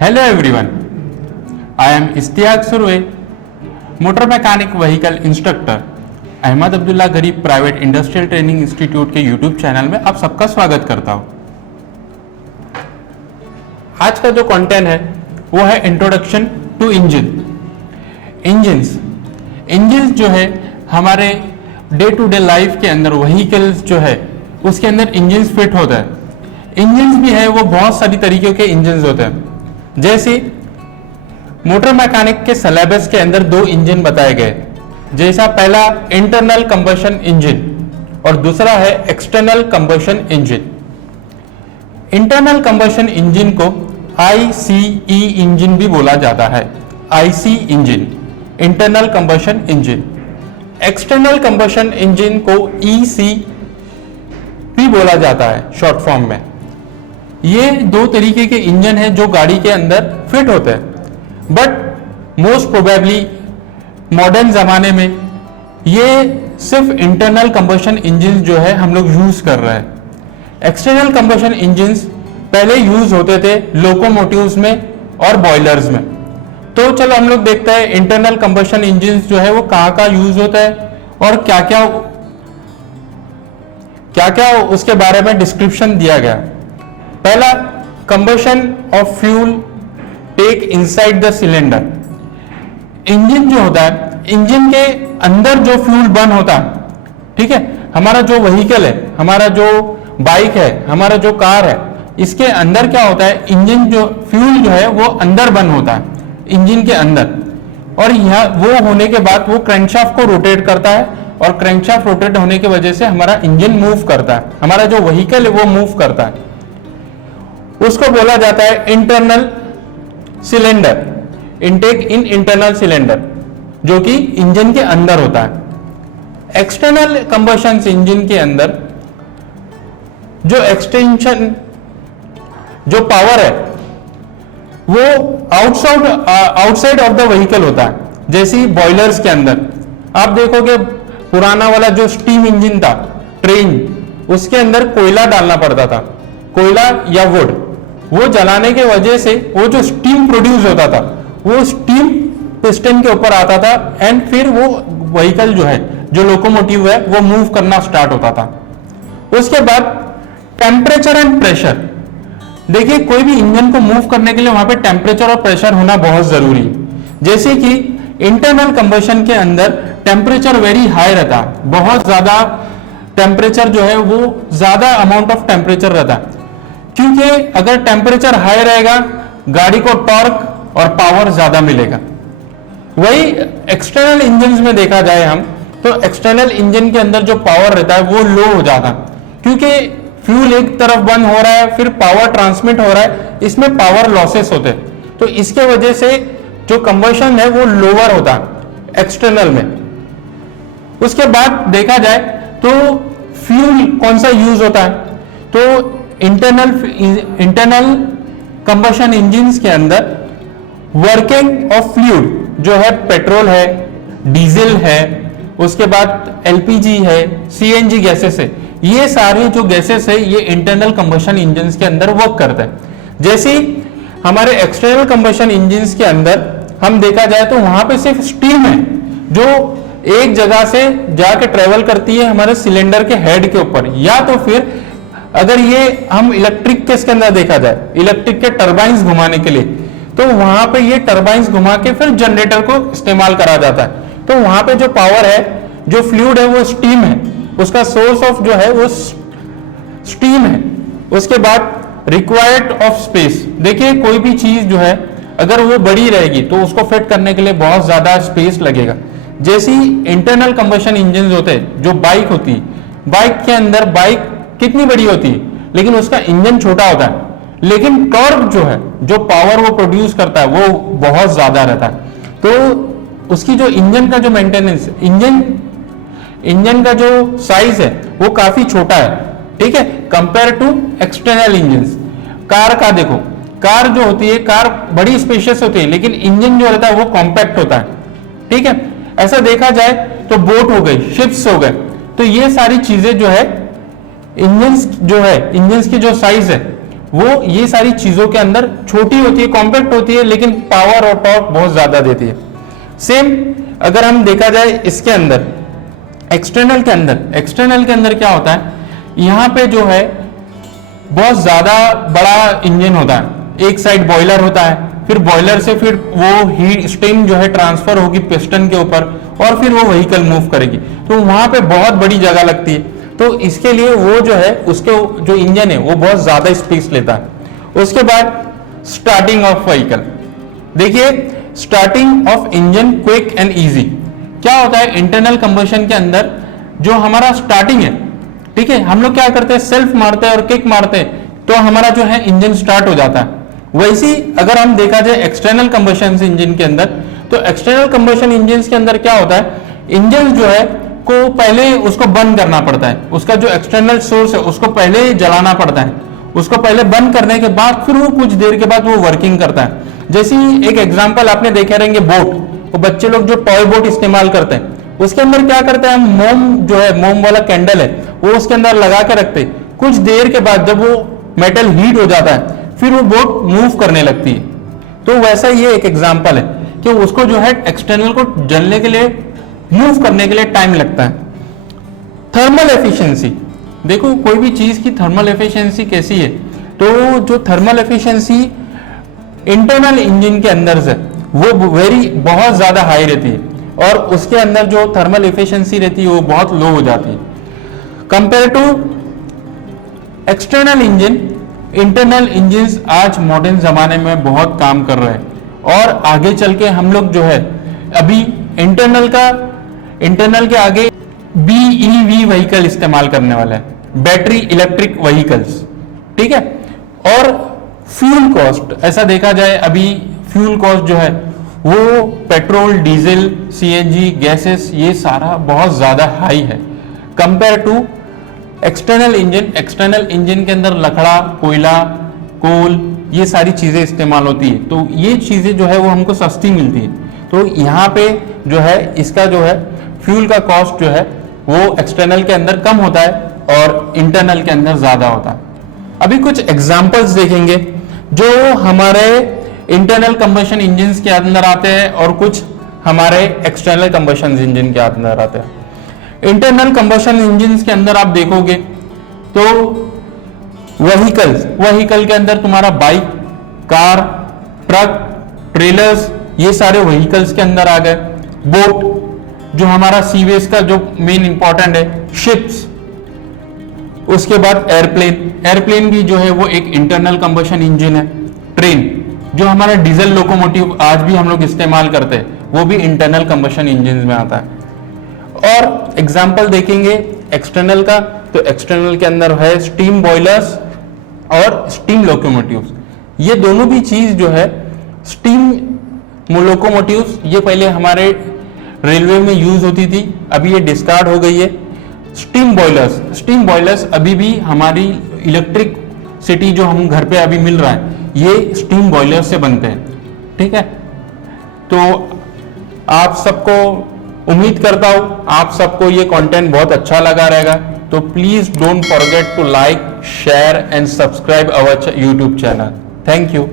Hello everyone, I am Ishtiyaque Surve, motor mechanic vehicle instructor Ahmad Abdullah Garib private industrial training institute के YouTube channel में आप सबका स्वागत करता हूं। आज का जो कंटेंट है वो है इंट्रोडक्शन टू इंजन्स जो है हमारे डे टू डे लाइफ के अंदर व्हीकल्स जो है उसके अंदर इंजन्स फिट होता है। इंजन्स भी है वो बहुत सारी तरीके के इंजन्स होते हैं, जैसे मोटर मैकेनिक के सिलेबस के अंदर दो इंजन बताए गए, जैसा पहला इंटरनल कंबशन इंजन और दूसरा है external combustion engine. Internal combustion engine को ICE इंजन भी बोला जाता है, IC engine, internal combustion engine. External combustion engine को EC भी बोला जाता है शॉर्ट फॉर्म में। ये दो तरीके के इंजन है जो गाड़ी के अंदर फिट होते हैं, बट मोस्ट प्रोबेबली मॉडर्न जमाने में ये सिर्फ इंटरनल कंबशन इंजन जो है हम लोग यूज कर रहे हैं। एक्सटर्नल कंबशन इंजन पहले यूज होते थे लोकोमोटिव्स में और बॉयलर्स में। तो चलो हम लोग देखते हैं इंटरनल कंबशन इंजन जो है वो कहाँ यूज होता है और क्या क्या उसके बारे में डिस्क्रिप्शन दिया गया। पहला, combustion of fuel take inside the cylinder. Engine जो होता है, इंजन के अंदर जो फ्यूल बर्न होता है, ठीक है, हमारा जो व्हीकल है, हमारा जो बाइक है, हमारा जो कार है, इसके अंदर क्या होता है, इंजन जो फ्यूल जो है वो अंदर बर्न होता है इंजन के अंदर, और यह वो होने के बाद वो क्रैंकशाफ्ट को रोटेट करता है और क्रैंकशाफ्ट रोटेट होने की वजह से हमारा इंजन मूव करता है, हमारा जो व्हीकल है वो मूव करता है। उसको बोला जाता है internal cylinder, intake in internal cylinder, जो कि इंजन के अंदर होता है। एक्सटर्नल कंबशन इंजन के अंदर जो एक्सटेंशन जो पावर है वो आउटसाइड ऑफ द व्हीकल होता है। जैसे बॉयलर्स के अंदर आप देखोगे पुराना वाला जो स्टीम इंजन था ट्रेन, उसके अंदर कोयला डालना पड़ता था, कोयला या वुड, वो जलाने के वजह से वो जो स्टीम प्रोड्यूस होता था वो स्टीम पिस्टन के ऊपर आता था एंड फिर वो व्हीकल जो है, जो लोकोमोटिव है, वो मूव करना स्टार्ट होता था। उसके बाद टेम्परेचर एंड प्रेशर। देखिए कोई भी इंजन को मूव करने के लिए वहां पे टेम्परेचर और प्रेशर होना बहुत जरूरी है। जैसे कि इंटरनल कंबशन के अंदर टेम्परेचर वेरी हाई रहता है, बहुत ज्यादा टेम्परेचर जो है वो ज्यादा अमाउंट ऑफ टेम्परेचर रहता है, क्योंकि अगर टेम्परेचर हाई रहेगा गाड़ी को टॉर्क और पावर ज्यादा मिलेगा। वही एक्सटर्नल इंजन में देखा जाए हम तो एक्सटर्नल इंजन के अंदर जो पावर रहता है वो लो हो जाता है, क्योंकि फ्यूल एक तरफ बंद हो रहा है, फिर पावर ट्रांसमिट हो रहा है, इसमें पावर लॉसेस होते हैं, तो इसके वजह से जो कंबशन है वो लोअर होता है एक्सटर्नल में। उसके बाद देखा जाए तो फ्यूल कौन सा यूज होता है, तो इंटरनल कंबशन इंजन्स के अंदर वर्किंग ऑफ फ्लूइड जो है, पेट्रोल है, डीजल है, उसके बाद LPG है, CNG गैसेस है, ये सारे जो गैसेस है ये इंटरनल कंबशन इंजन्स के अंदर वर्क करते हैं। जैसे हमारे एक्सटर्नल कंबशन इंजन्स के अंदर हम देखा जाए तो वहां पे सिर्फ स्टीम है जो एक जगह से जाके ट्रेवल करती है हमारे सिलेंडर के हेड के ऊपर, या तो फिर अगर ये हम इलेक्ट्रिक के इसके अंदर देखा जाए, इलेक्ट्रिक के टरबाइंस घुमाने के लिए, तो वहां पे ये टरबाइंस घुमा के फिर जनरेटर को इस्तेमाल करा जाता है। तो वहां पे जो पावर है, जो फ्लूइड है वो स्टीम है, उसका सोर्स ऑफ जो है वो स्टीम है। उसके बाद रिक्वायर्ड ऑफ स्पेस। देखिए कोई भी चीज जो है अगर वो बड़ी रहेगी तो उसको फिट करने के लिए बहुत ज्यादा स्पेस लगेगा। जैसे इंटरनल कंबशन इंजन होते हैं, जो बाइक होती है, बाइक के अंदर बाइक कितनी बड़ी होती है लेकिन उसका इंजन छोटा होता है, लेकिन टॉर्क जो है, जो पावर वो प्रोड्यूस करता है वो बहुत ज्यादा रहता है। तो उसकी जो इंजन का जो मेंटेनेंस, इंजन का जो साइज है वो काफी छोटा है, ठीक है, compare to external engine. Car का देखो, कार जो होती है, कार बड़ी स्पेशियस होती है लेकिन इंजन जो रहता है वो कॉम्पैक्ट होता है, ठीक है। ऐसा देखा जाए तो बोट हो गई, शिप्स हो गए, तो ये सारी चीजें जो है इंजन्स जो है, इंजन्स की जो साइज है वो ये सारी चीजों के अंदर छोटी होती है, कॉम्पैक्ट होती है, लेकिन पावर और टॉर्क बहुत ज्यादा देती है। सेम अगर हम देखा जाए इसके अंदर एक्सटर्नल के अंदर क्या होता है, यहाँ पे जो है बहुत ज्यादा बड़ा इंजन होता है, एक साइड बॉयलर होता है, फिर बॉयलर से फिर वो हीट स्टीम जो है ट्रांसफर होगी पिस्टन के ऊपर और फिर वो व्हीकल मूव करेगी, तो वहां पे बहुत बड़ी जगह लगती है। तो इसके लिए वो जो है उसके जो इंजन है वो बहुत ज्यादा स्पेस लेता है। उसके बाद स्टार्टिंग ऑफ व्हीकल, देखिए starting of engine quick and easy. क्या होता है इंटरनल कंबशन के अंदर जो हमारा स्टार्टिंग है, ठीक है, हम लोग क्या करते हैं सेल्फ मारते हैं और किक मारते हैं तो हमारा जो है इंजन स्टार्ट हो जाता है। वैसे अगर हम देखा जाए एक्सटर्नल कंबशन इंजन के अंदर, तो एक्सटर्नल कंबशन इंजन के अंदर क्या होता है, इंजन जो है को पहले उसको बंद करना पड़ता है, उसका जो एक्सटर्नल सोर्स है उसको पहले जलाना पड़ता है, उसको पहले बंद करने के बाद फिर वो कुछ देर के बाद वो वर्किंग करता है। जैसे एक एग्जांपल आपने देखे रहेंगे बोट, वो बच्चे लोग जो टॉय बोट इस्तेमाल करते हैं उसके अंदर क्या करते हैं, मोम जो है मोम वाला कैंडल है वो उसके अंदर लगा के रखते हैं, कुछ देर के बाद जब वो मेटल हीट हो जाता है फिर वो बोट मूव करने लगती है। तो वैसा ये एक एग्जांपल है कि उसको जो है एक्सटर्नल को जलने के लिए मूव करने के लिए टाइम लगता है। थर्मल एफिशिएंसी, देखो कोई भी चीज की थर्मल एफिशिएंसी कैसी है, तो जो थर्मल एफिशिएंसी इंटरनल इंजन के अंदर से वो बहुत ज्यादा हाई रहती है और उसके अंदर जो थर्मल एफिशिएंसी रहती है वो बहुत लो हो जाती है compare to external engine. Internal engine आज मॉडर्न जमाने में बहुत काम कर रहे हैं और आगे चल के हम लोग जो है अभी इंटरनल के आगे BEV व्हीकल इस्तेमाल करने वाला है, बैटरी इलेक्ट्रिक व्हीकल्स, ठीक है। और फ्यूल कॉस्ट ऐसा देखा जाए अभी फ्यूल कॉस्ट जो है वो पेट्रोल, डीजल, CNG, गैसेस ये सारा बहुत ज्यादा हाई है compare to external engine. External engine के अंदर लकड़ा, कोयला, कोल ये सारी चीजें इस्तेमाल होती है, तो ये चीजें जो है वो हमको सस्ती मिलती है। तो यहाँ पे जो है इसका जो है फ्यूल का कॉस्ट जो है वो एक्सटर्नल के अंदर कम होता है और इंटरनल के अंदर ज्यादा होता है। अभी कुछ एग्जांपल्स देखेंगे जो हमारे इंटरनल कंबशन इंजन के अंदर आते हैं और कुछ हमारे एक्सटर्नल कंबशन इंजन के अंदर आते हैं। इंटरनल कंबशन इंजन के अंदर आप देखोगे तो व्हीकल के अंदर तुम्हारा बाइक, कार, ट्रक, ट्रेलर्स ये सारे व्हीकल्स के अंदर आ गए। बोट जो हमारा सीवेज का जो मेन इंपॉर्टेंट है, शिप्स, उसके बाद एयरप्लेन भी जो है वो एक इंटरनल कंबशन इंजन है। ट्रेन जो हमारा डीजल लोकोमोटिव आज भी हम लोग इस्तेमाल करते हैं वो भी इंटरनल कंबशन इंजन में आता है। और एग्जाम्पल देखेंगे एक्सटर्नल का, तो एक्सटर्नल के अंदर है स्टीम बॉयलर्स और स्टीम लोकोमोटिव्स। ये दोनों भी चीज जो है स्टीम लोकोमोटिव्स ये पहले हमारे रेलवे में यूज होती थी, अभी ये डिस्कार्ड हो गई है। स्टीम बॉयलर्स अभी भी हमारी इलेक्ट्रिक सिटी जो हम घर पे अभी मिल रहा है ये स्टीम बॉयलर से बनते हैं, ठीक है। तो आप सबको उम्मीद करता हूं आप सबको ये कंटेंट बहुत अच्छा लगा रहेगा, तो please don't forget to like, share and subscribe our YouTube channel. Thank you.